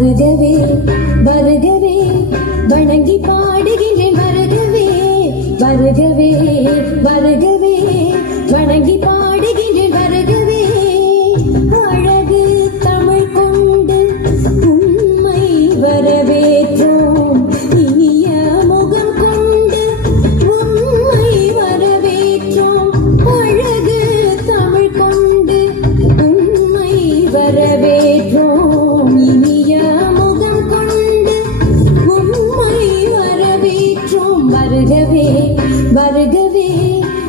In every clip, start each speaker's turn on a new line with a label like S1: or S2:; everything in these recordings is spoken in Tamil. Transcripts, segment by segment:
S1: வருகவே வருகவே வணங்கி பாடுகின்றேன் வருகவே வருகவே வருகவே வணங்கி பாடுகின்றேன் வருகவே. அழகு தமிழ் கொண்டு உண்மை வரவே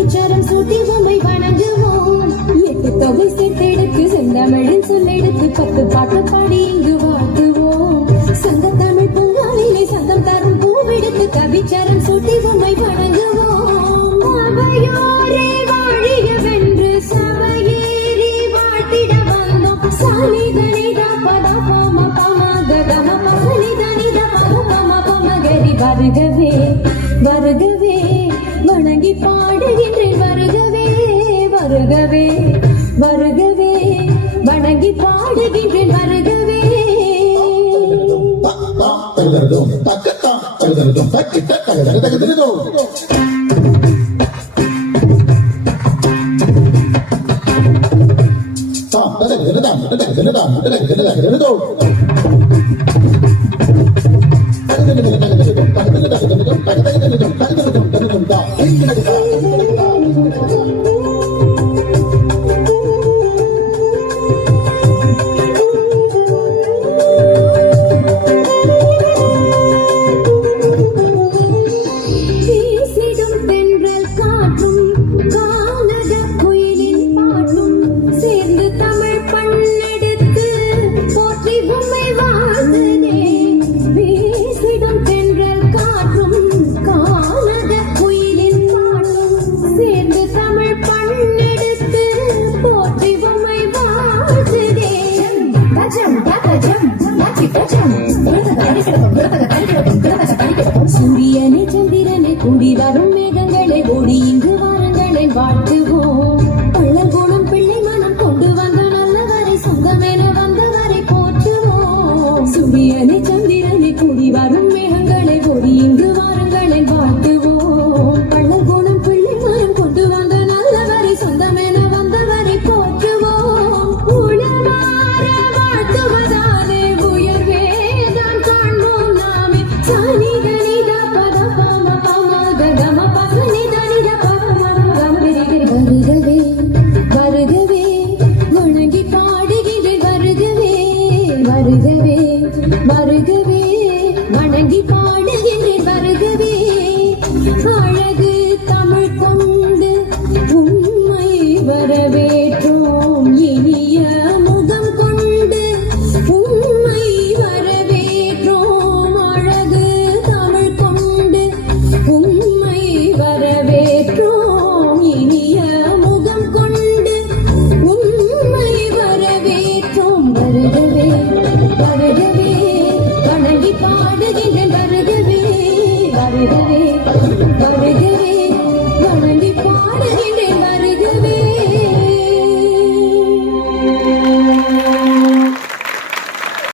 S1: பூவெடுத்து சூட்டி உமை வணங்குவோம். எட்டு தொகை சேர்த்தெடுத்து செந்தமிழின் சொல்லெடுத்து பத்து பாட்டு பாடி இங்கு வாழ்த்துவோம். சங்க தமிழ் பூங்காவிலே சந்தம் தரும் பூவெடுத்து கவிச்சாரம் சூட்டி உமை வணங்குவோம். அவையோரே வாழியவென்று சபையேறி வாழ்த்திட வந்தோம் சாலிதனித பத பம பம கதம பசனிதனித பத பம பம வருகவே வருகவே. வணங்கி பாடுகின்றேன் வருகவே வருகவே வருகவே வணங்கி பாடுகின்றேன் வருகவே
S2: தகதரதும் பக்கத்தான் தகதரதும் தக்கிட்ட தகதர தகதரதும் தாம் தகதரதாம் தகதரதாம் தகதர தகதரதும் தகதரதும் தகதரதும் தகதர தகதரதும்
S1: சூரியனை சந்திரனை கூடி வரும் மேகங்களை ஓடி இங்கு வாருங்களை வாழ்த்துவோம். பள்ளங்குணம் பிள்ளை மனம் கொண்டு வந்த நல்லவரை சொந்தமென வந்தவரை போற்றுவோம். சூரியனை சந்திரனை கூடி வரும் மேகங்களை ஓடி 95 வருகவே வருகவே வருகவே வணங்கி பாடுகின்றேன்